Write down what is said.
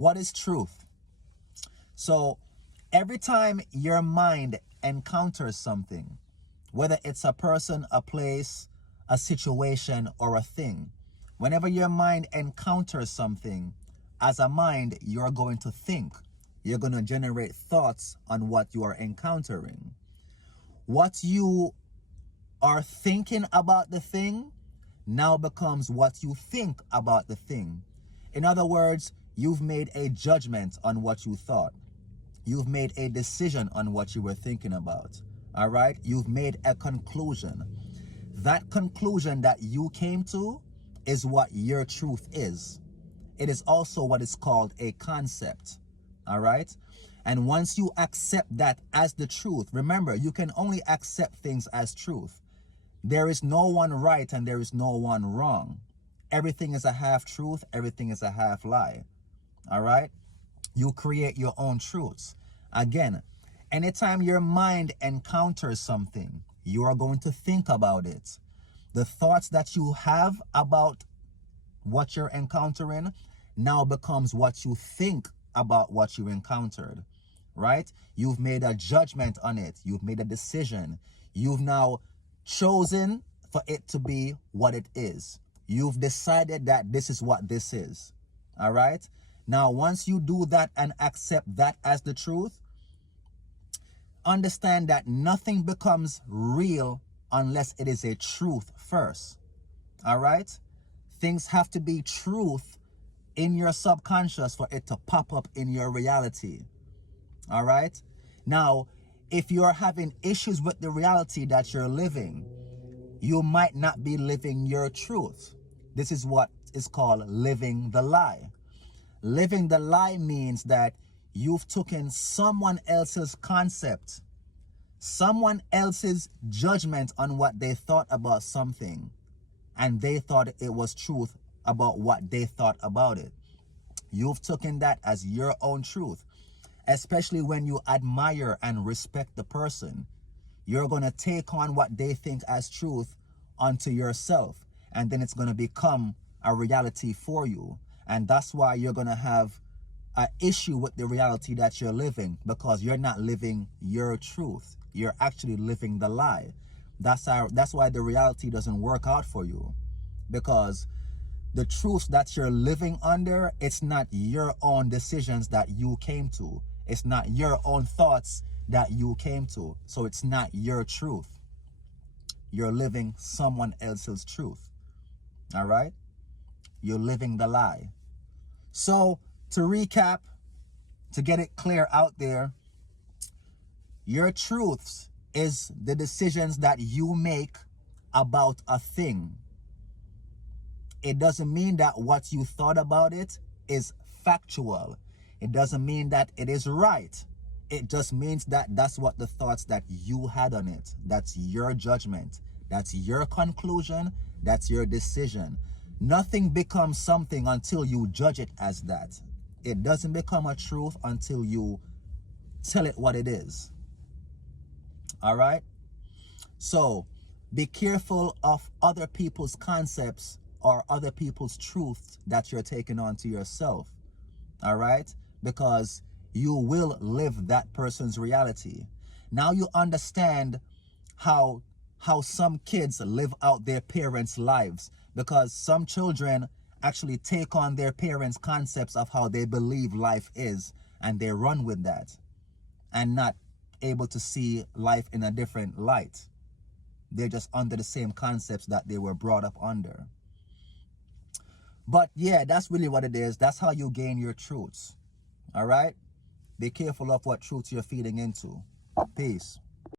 What is truth? So every time your mind encounters something, whether it's a person, a place, a situation, or a thing, whenever your mind encounters something, as a mind, you're going to think. You're going to generate thoughts on what you are encountering. What you are thinking about the thing now becomes what you think about the thing. In other words, you've made a judgment on what you thought. You've made a decision on what you were thinking about. All right? You've made a conclusion. That conclusion that you came to is what your truth is. It is also what is called a concept. All right? And once you accept that as the truth, remember, you can only accept things as truth. There is no one right and there is no one wrong. Everything is a half truth. Everything is a half lie. All right? You create your own truths. Again, anytime your mind encounters something, you are going to think about it. The thoughts that you have about what you're encountering now becomes what you think about what you encountered, right? You've made a judgment on it. You've made a decision. You've now chosen for it to be what it is. You've decided that this is what this is, all right? Now, once you do that and accept that as the truth, understand that nothing becomes real unless it is a truth first. All right? Things have to be truth in your subconscious for it to pop up in your reality. All right? Now, if you're having issues with the reality that you're living, you might not be living your truth. This is what is called living the lie. Living the lie means that you've taken someone else's concept, someone else's judgment on what they thought about something, and they thought it was truth about what they thought about it. You've taken that as your own truth, especially when you admire and respect the person. You're going to take on what they think as truth onto yourself, and then it's going to become a reality for you. And that's why you're going to have an issue with the reality that you're living, because you're not living your truth. You're actually living the lie. That's why the reality doesn't work out for you, because the truth that you're living under, it's not your own decisions that you came to. It's not your own thoughts that you came to. So it's not your truth. You're living someone else's truth. All right? You're living the lie. So to recap, to get it clear out there, your truths is the decisions that you make about a thing. It doesn't mean that what you thought about it is factual. It doesn't mean that it is right. It just means that that's what the thoughts that you had on it. That's your judgment. That's your conclusion. That's your decision. Nothing becomes something until you judge it as that. It doesn't become a truth until you tell it what it is. All right? So be careful of other people's concepts or other people's truths that you're taking on to yourself. All right? Because you will live that person's reality. Now you understand how some kids live out their parents' lives, because some children actually take on their parents' concepts of how they believe life is, and they run with that and not able to see life in a different light. They're just under the same concepts that they were brought up under. But yeah, that's really what it is. That's how you gain your truths. All right? Be careful of what truths you're feeding into. Peace.